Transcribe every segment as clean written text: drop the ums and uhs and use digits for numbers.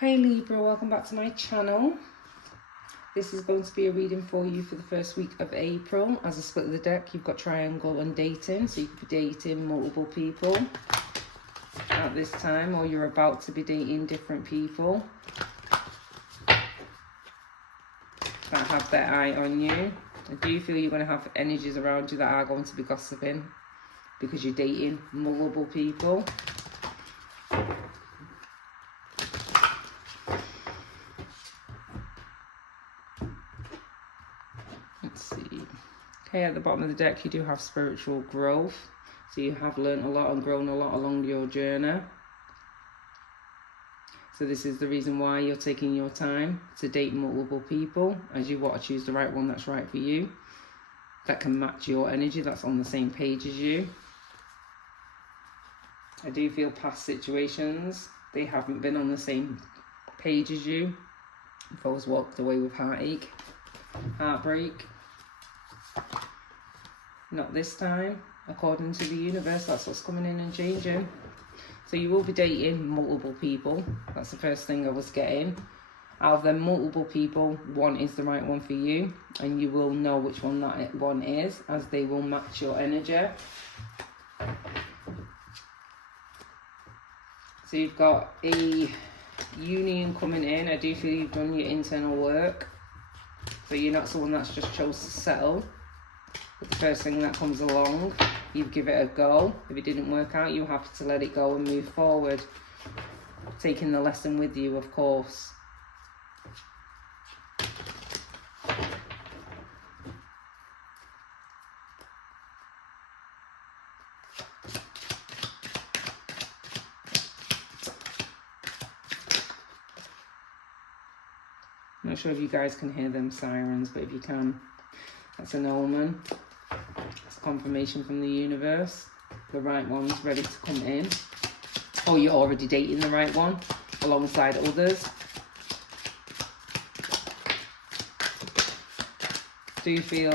Hi Libra, welcome back to my channel. This is going to be a reading for you for the first week of April. As a split of the deck, you've got triangle and dating, so you could be dating multiple people at this time, or you're about to be dating different people that have their eye on you. I do feel you're going to have energies around you that are going to be gossiping because you're dating multiple people. Let's see. Okay, at the bottom of the deck, you do have spiritual growth. So you have learned a lot and grown a lot along your journey. So this is the reason why you're taking your time to date multiple people, as you want to choose the right one that's right for you, that can match your energy, that's on the same page as you. I do feel past situations, they haven't been on the same page as you. You've always walked away with heartache, heartbreak. Not this time, according to the universe. That's what's coming in and changing. So you will be dating multiple people. That's the first thing I was getting. Out of them multiple people, one is the right one for you, and you will know which one that one is, as they will match your energy. So you've got a union coming in. I do feel you've done your internal work. So you're not someone that's just chose to settle. But the first thing that comes along, you give it a go. If it didn't work out, you're happy to let it go and move forward. Taking the lesson with you, of course. I'm not sure if you guys can hear them sirens, but if you can, that's an omen. It's confirmation from the universe. The right one's ready to come in. Or you're already dating the right one alongside others. Do you feel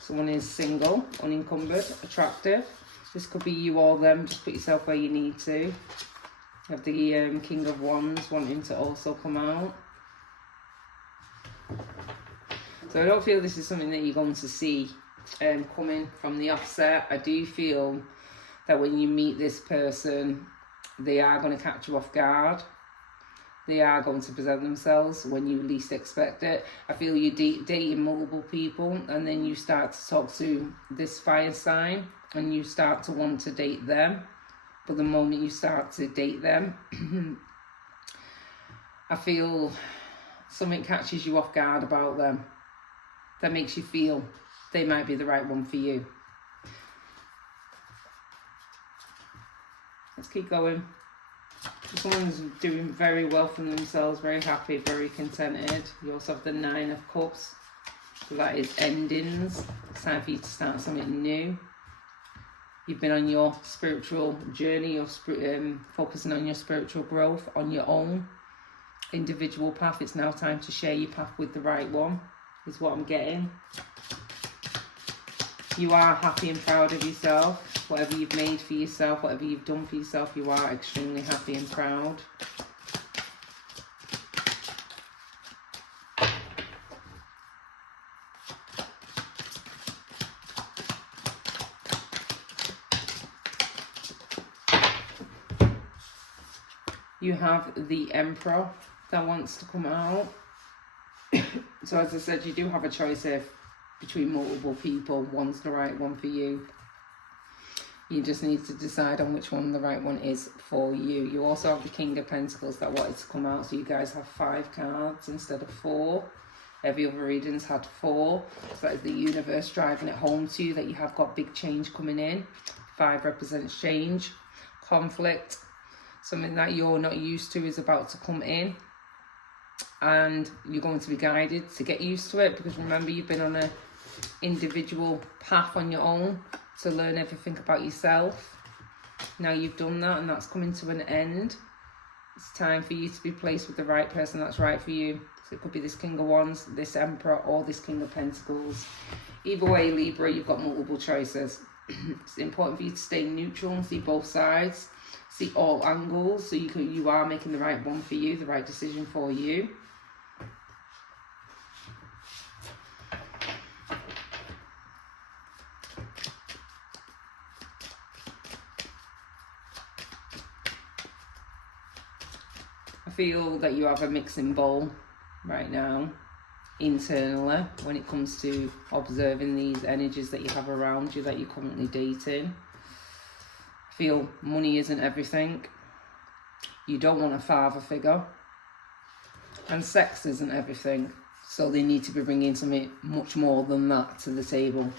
someone is single, unencumbered, attractive? This could be you or them. Just put yourself where you need to. You have the King of Wands wanting to also come out. So I don't feel this is something that you're going to see coming from the offset. I do feel that when you meet this person, they are going to catch you off guard. They are going to present themselves when you least expect it. I feel you're dating multiple people, and then you start to talk to this fire sign, and you start to want to date them. But the moment you start to date them, I feel something catches you off guard about them that makes you feel they might be the right one for you. Let's keep going. Someone's doing very well for themselves, very happy, very contented. You also have the Nine of Cups. So that is endings. It's time for you to start something new. You've been on your spiritual journey, you're focusing on your spiritual growth, on your own individual path. It's now time to share your path with the right one, is what I'm getting. You are happy and proud of yourself. Whatever you've made for yourself, whatever you've done for yourself, you are extremely happy and proud. You have the Emperor that wants to come out. So as I said, you do have a choice here between multiple people. One's the right one for you. You just need to decide on which one the right one is for you. You also have the King of Pentacles that wanted to come out. So you guys have 5 cards instead of 4. Every other reading's had 4. So that is the universe driving it home to you that you have got big change coming in. 5 represents change, conflict. Something that you're not used to is about to come in. And you're going to be guided to get used to it, because remember, you've been on an individual path on your own to learn everything about yourself. Now you've done that, and that's coming to an end. It's time for you to be placed with the right person that's right for you. So it could be this King of Wands, this Emperor, or this King of Pentacles. Either way, Libra, you've got multiple choices. It's important for you to stay neutral and see both sides. see all angles, so you are making the right one for you, the right decision for you. I feel that you have a mixing bowl right now internally when it comes to observing these energies that you have around you that you're currently dating. I feel money isn't everything. You don't want a father figure. And sex isn't everything. So they need to be bringing something much more than that to the table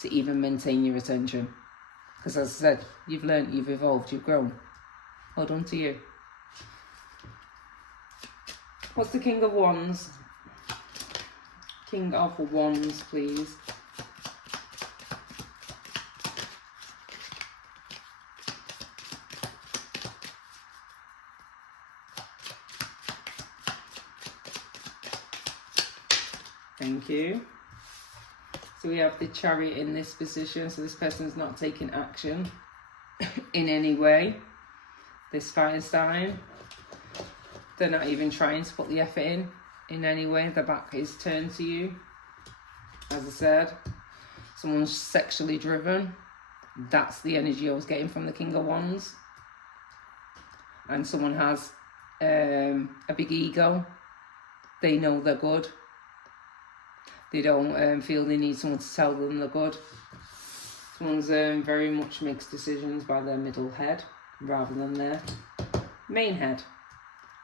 to even maintain your attention. Because as I said, you've learned, you've evolved, you've grown. Well done to you. What's the King of Wands? King of Wands, please. Thank you. So we have the Chariot in this position. So this person's not taking action in any way. This fire sign. They're not even trying to put the effort in any way. Their back is turned to you. As I said, someone's sexually driven. That's the energy I was getting from the King of Wands. And someone has a big ego. They know they're good. They don't feel they need someone to tell them they're good. Someone's very much makes decisions by their middle head rather than their main head.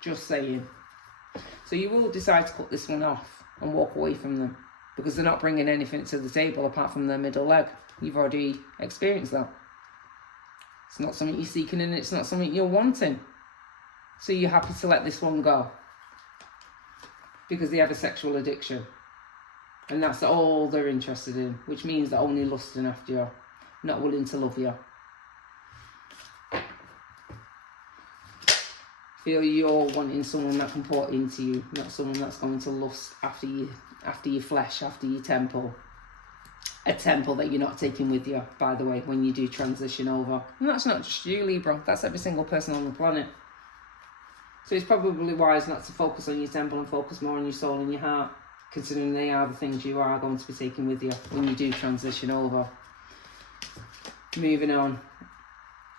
Just saying. So you will decide to cut this one off and walk away from them because they're not bringing anything to the table apart from their middle leg. You've already experienced that. It's not something you're seeking and it's not something you're wanting. So you're happy to let this one go because they have a sexual addiction. And that's all they're interested in, which means they're only lusting after you, not willing to love you. Feel you're wanting someone that can pour into you, not someone that's going to lust after your flesh, after your temple. A temple that you're not taking with you, by the way, when you do transition over. And that's not just you, Libra, that's every single person on the planet. So it's probably wise not to focus on your temple and focus more on your soul and your heart, considering they are the things you are going to be taking with you when you do transition over. Moving on.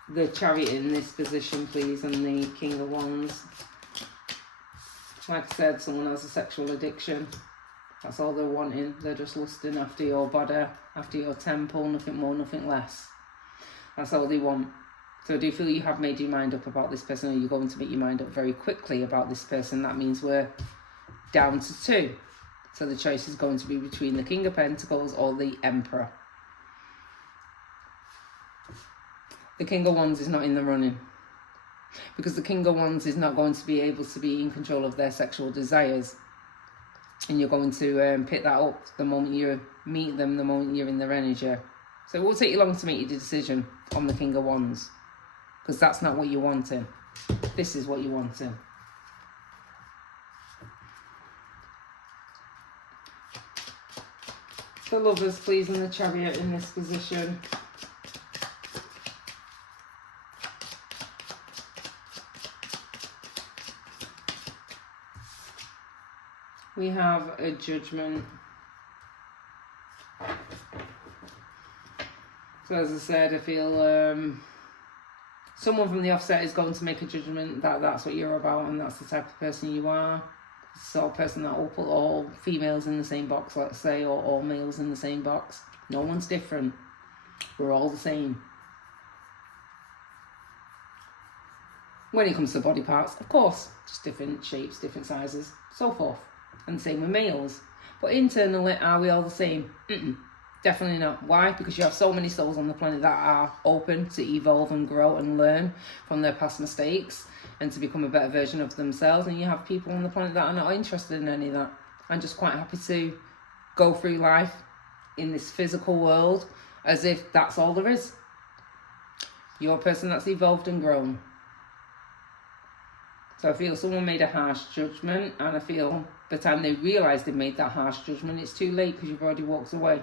The Chariot in this position, please, and the King of Wands. Like I said, someone has a sexual addiction. That's all they're wanting. They're just lusting after your body, after your temple, nothing more, nothing less. That's all they want. So do you feel you have made your mind up about this person, or you're going to make your mind up very quickly about this person? That means we're down to 2. So the choice is going to be between the King of Pentacles or the Emperor. The King of Wands is not in the running because the King of Wands is not going to be able to be in control of their sexual desires. And you're going to pick that up the moment you meet them, the moment you're in their energy. So it won't take you long to make your decision on the King of Wands because that's not what you're wanting. This is what you're wanting. The Lovers, please, and the Chariot in this position. We have a Judgment. So as I said, I feel someone from the offset is going to make a judgment that that's what you're about and that's the type of person you are. The sort of person that will put all females in the same box, let's say, or all males in the same box. No one's different. We're all the same. When it comes to body parts, of course, just different shapes, different sizes, so forth. And same with males. But internally, are we all the same? Definitely not. Why? Because you have so many souls on the planet that are open to evolve and grow and learn from their past mistakes and to become a better version of themselves. And you have people on the planet that are not interested in any of that. I'm just quite happy to go through life in this physical world as if that's all there is. You're a person that's evolved and grown. So I feel someone made a harsh judgment, and I feel by the time they realise they've made that harsh judgment, it's too late because you've already walked away.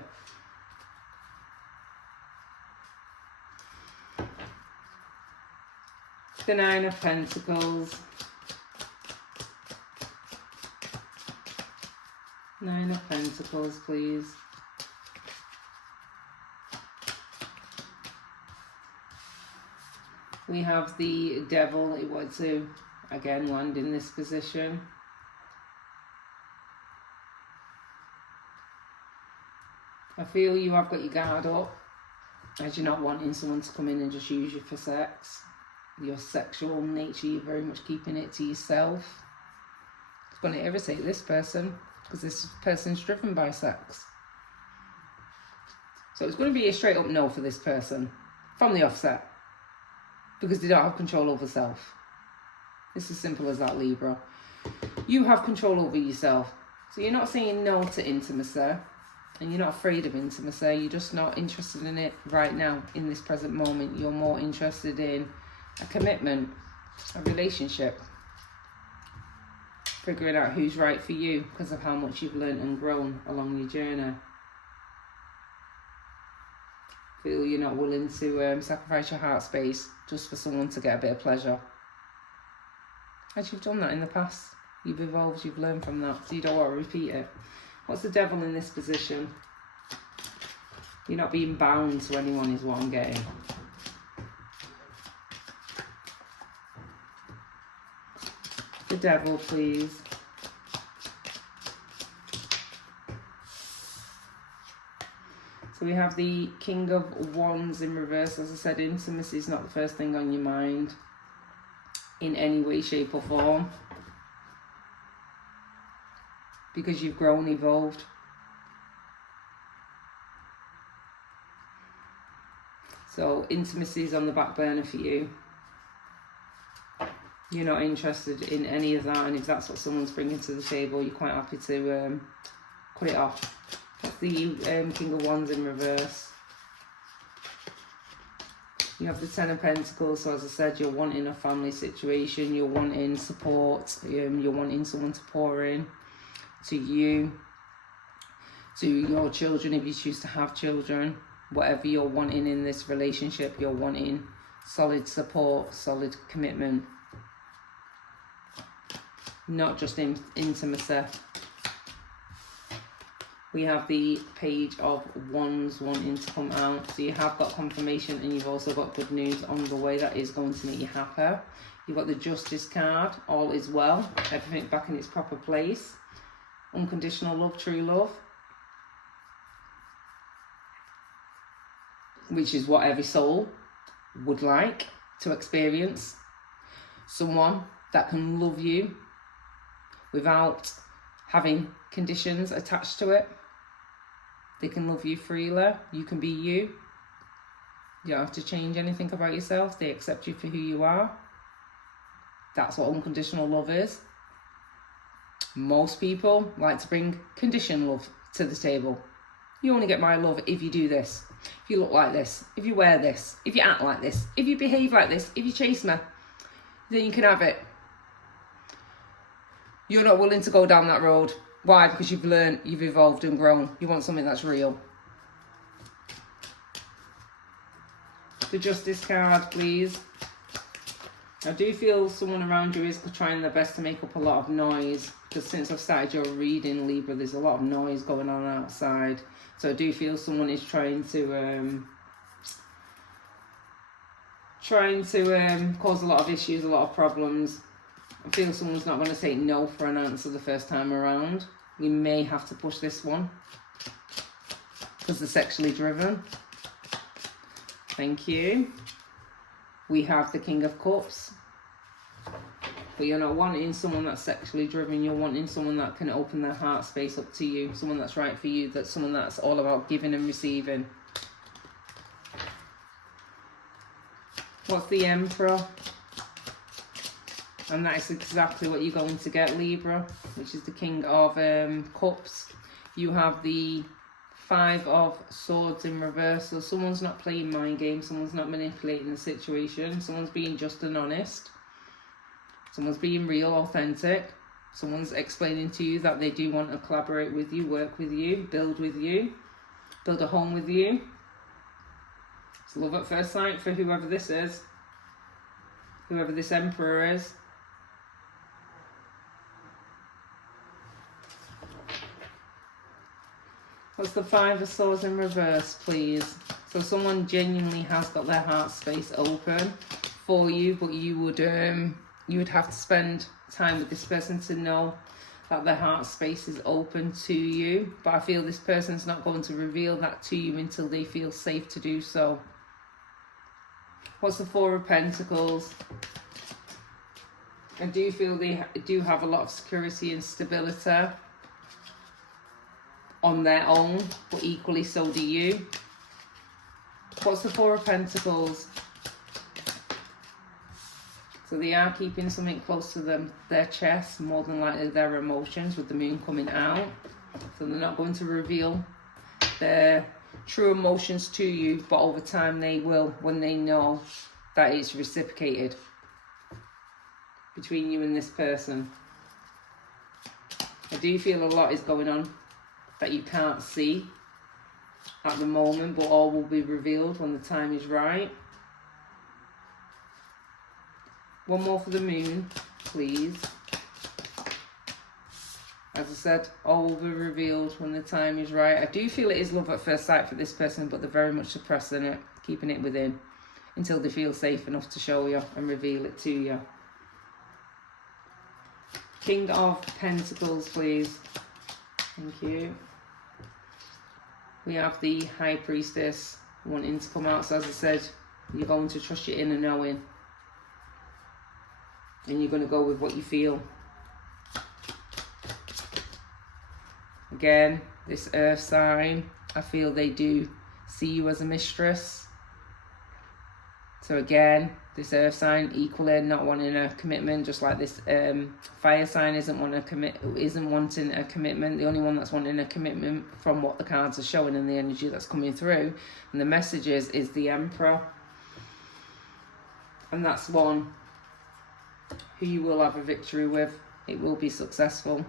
The Nine of Pentacles. Nine of Pentacles, please. We have the Devil. It wanted to, again, land in this position. I feel you have got your guard up, as you're not wanting someone to come in and just use you for sex. Your sexual nature, you're very much keeping it to yourself. It's going to irritate this person, because this person's driven by sex. So it's going to be a straight up no for this person, from the offset. Because they don't have control over self. It's as simple as that, Libra. You have control over yourself. So you're not saying no to intimacy. And you're not afraid of intimacy. You're just not interested in it right now, in this present moment. You're more interested in a commitment, a relationship. Figuring out who's right for you because of how much you've learned and grown along your journey. Feel you're not willing to sacrifice your heart space just for someone to get a bit of pleasure. As you've done that in the past. You've evolved, you've learned from that, so you don't want to repeat it. What's the Devil in this position? You're not being bound to anyone is what I'm getting. The Devil, please. So we have the King of Wands in reverse. As I said, intimacy is not the first thing on your mind in any way, shape or form. Because you've grown, evolved. So intimacy is on the back burner for you. You're not interested in any of that, and if that's what someone's bringing to the table, you're quite happy to cut it off. That's the King of Wands in reverse. You have the Ten of Pentacles, so as I said, you're wanting a family situation, you're wanting support, you're wanting someone to pour in to you, to your children if you choose to have children. Whatever you're wanting in this relationship, you're wanting solid support, solid commitment. Not just intimacy. We have the Page of Wands wanting to come out. So you have got confirmation and you've also got good news on the way that is going to make you happier. You've got the Justice card. All is well. Everything back in its proper place. Unconditional love, true love. Which is what every soul would like to experience. Someone that can love you without having conditions attached to it. They can love you freely. You can be you. You don't have to change anything about yourself. They accept you for who you are. That's what unconditional love is. Most people like to bring conditioned love to the table. You only get my love if you do this, if you look like this, if you wear this, if you act like this, if you behave like this, if you chase me, then you can have it. You're not willing to go down that road. Why? Because you've learned, you've evolved and grown. You want something that's real. The Justice card, please. I do feel someone around you is trying their best to make up a lot of noise. Because since I've started your reading, Libra, there's a lot of noise going on outside. So I do feel someone is trying to cause a lot of issues, a lot of problems. I feel someone's not going to say no for an answer the first time around. We may have to push this one because they're sexually driven. Thank you. We have the King of Cups. But you're not wanting someone that's sexually driven. You're wanting someone that can open their heart space up to you. Someone that's right for you. That's someone that's all about giving and receiving. What's the Emperor? And that is exactly what you're going to get, Libra, which is the King of Cups. You have the Five of Swords in reverse. So someone's not playing mind games. Someone's not manipulating the situation. Someone's being just and honest. Someone's being real, authentic. Someone's explaining to you that they do want to collaborate with you, work with you, build a home with you. It's love at first sight for whoever this is. whoever this Emperor is. What's the Five of Swords in reverse, please? So someone genuinely has got their heart space open for you, but you would have to spend time with this person to know that their heart space is open to you. But I feel this person's not going to reveal that to you until they feel safe to do so. What's the Four of Pentacles? I do feel they do have a lot of security and stability on their own, but equally so do you. What's the Four of Pentacles? So they are keeping something close to their chest, more than likely their emotions, with the moon coming out. So they're not going to reveal their true emotions to you, but over time they will, when they know that it's reciprocated between you and this person. I do feel a lot is going on that you can't see at the moment, but all will be revealed when the time is right. One more for the moon, please. As I said, all will be revealed when the time is right. I do feel it is love at first sight for this person, but they're very much suppressing it, keeping it within until they feel safe enough to show you and reveal it to you. King of Pentacles, please. Thank you. We have the High Priestess wanting to come out. So as I said, you're going to trust your inner knowing. And you're going to go with what you feel. Again, this earth sign, I feel they do see you as a mistress. So again, this earth sign equally not wanting a commitment, just like this fire sign isn't wanting a commitment. The only one that's wanting a commitment from what the cards are showing and the energy that's coming through and the messages is the Emperor. And that's one who you will have a victory with. It will be successful.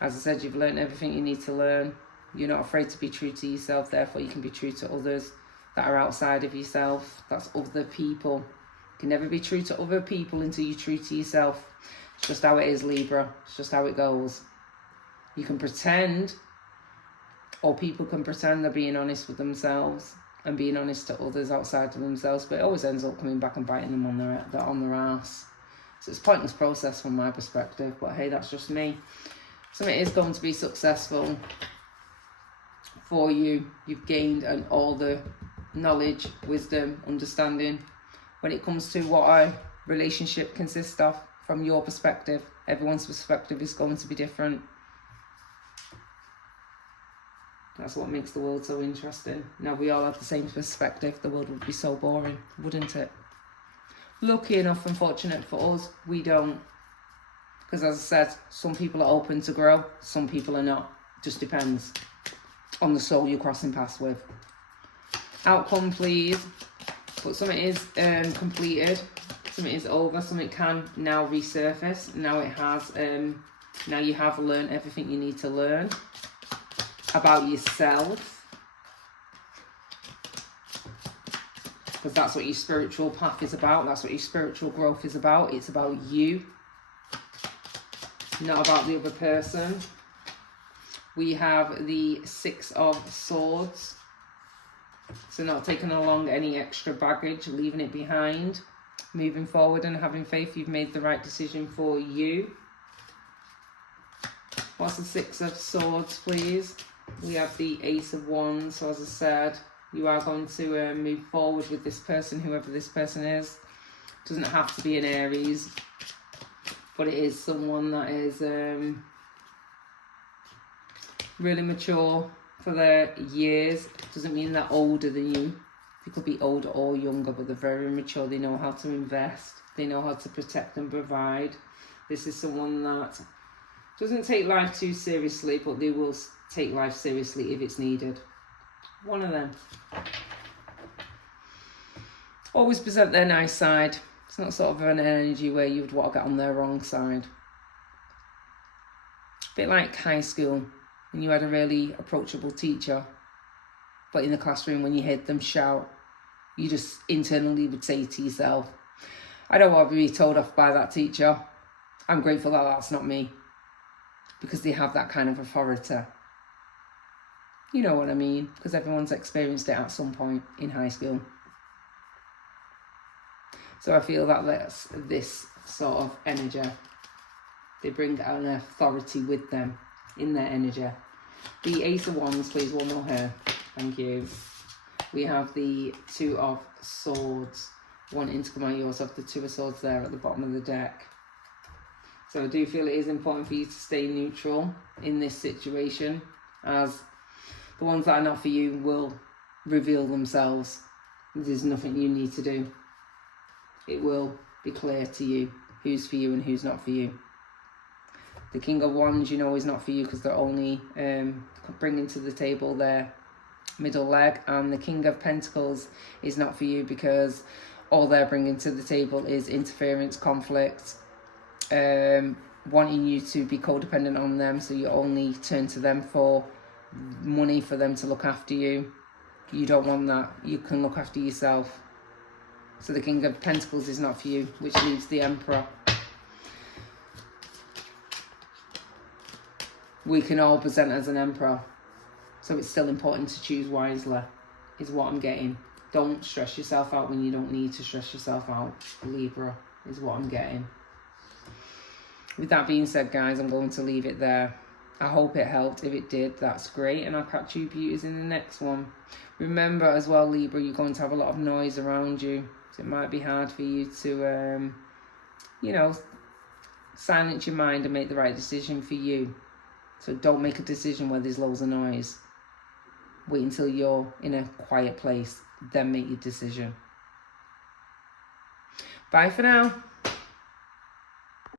As I said, you've learned everything you need to learn. You're not afraid to be true to yourself, therefore you can be true to others that are outside of yourself. That's other people. You can never be true to other people until you're true to yourself. It's just how it is, Libra. It's just how it goes. You can pretend, or people can pretend they're being honest with themselves and being honest to others outside of themselves, but it always ends up coming back and biting them on their ass. So it's a pointless process from my perspective, but hey, that's just me. So it is going to be successful for you. You've gained all the knowledge, wisdom, understanding when it comes to what a relationship consists of from your perspective. Everyone's perspective is going to be different. That's what makes the world so interesting. Now, we all have the same perspective, the world would be so boring, wouldn't it? Lucky enough and fortunate for us, we don't. Because as I said, some people are open to grow, some people are not. Just depends on the soul you're crossing paths with. Outcome, please. But something is completed, something is over, something can now resurface. Now it has, now you have learned everything you need to learn about yourself. Because that's what your spiritual path is about. That's what your spiritual growth is about. It's about you, not about the other person. We have the Six of Swords. So not taking along any extra baggage, leaving it behind, moving forward and having faith you've made the right decision for you. What's the Six of Swords, please? We have the Ace of Wands. So as I said, you are going to move forward with this person, whoever this person is. It doesn't have to be an Aries, but it is someone that is really mature for their years. Doesn't mean they're older than you. They could be older or younger, but they're very mature. They know how to invest. They know how to protect and provide. This is someone that doesn't take life too seriously, but they will take life seriously if it's needed. One of them. Always present their nice side. It's not sort of an energy where you would want to get on their wrong side. A bit like high school, when you had a really approachable teacher, but in the classroom when you heard them shout, you just internally would say to yourself, I don't want to be told off by that teacher. I'm grateful that that's not me, because they have that kind of authority. You know what I mean? Because everyone's experienced it at some point in high school. So I feel that this sort of energy, they bring an authority with them in their energy. The Ace of Wands, please, one more here. Thank you. We have the Two of Swords wanting to come out. You also have the Two of Swords there at the bottom of the deck. So I do feel it is important for you to stay neutral in this situation, as the ones that are not for you will reveal themselves. There's nothing you need to do. It will be clear to you who's for you and who's not for you. The King of Wands, you know, is not for you because they're only bringing to the table their middle leg. And the King of Pentacles is not for you because all they're bringing to the table is interference, conflict, wanting you to be codependent on them, so you only turn to them for money, for them to look after you. You don't want that. You can look after yourself. So the King of Pentacles is not for you, which leaves the Emperor. We can all present as an Emperor, so it's still important to choose wisely, is what I'm getting. Don't stress yourself out when you don't need to stress yourself out, Libra, is what I'm getting. With that being said, guys, I'm going to leave it there. I hope it helped. If it did, that's great. And I'll catch you beauties in the next one. Remember as well, Libra, you're going to have a lot of noise around you. So it might be hard for you to, you know, silence your mind and make the right decision for you. So don't make a decision where there's loads of noise. Wait until you're in a quiet place. Then make your decision. Bye for now.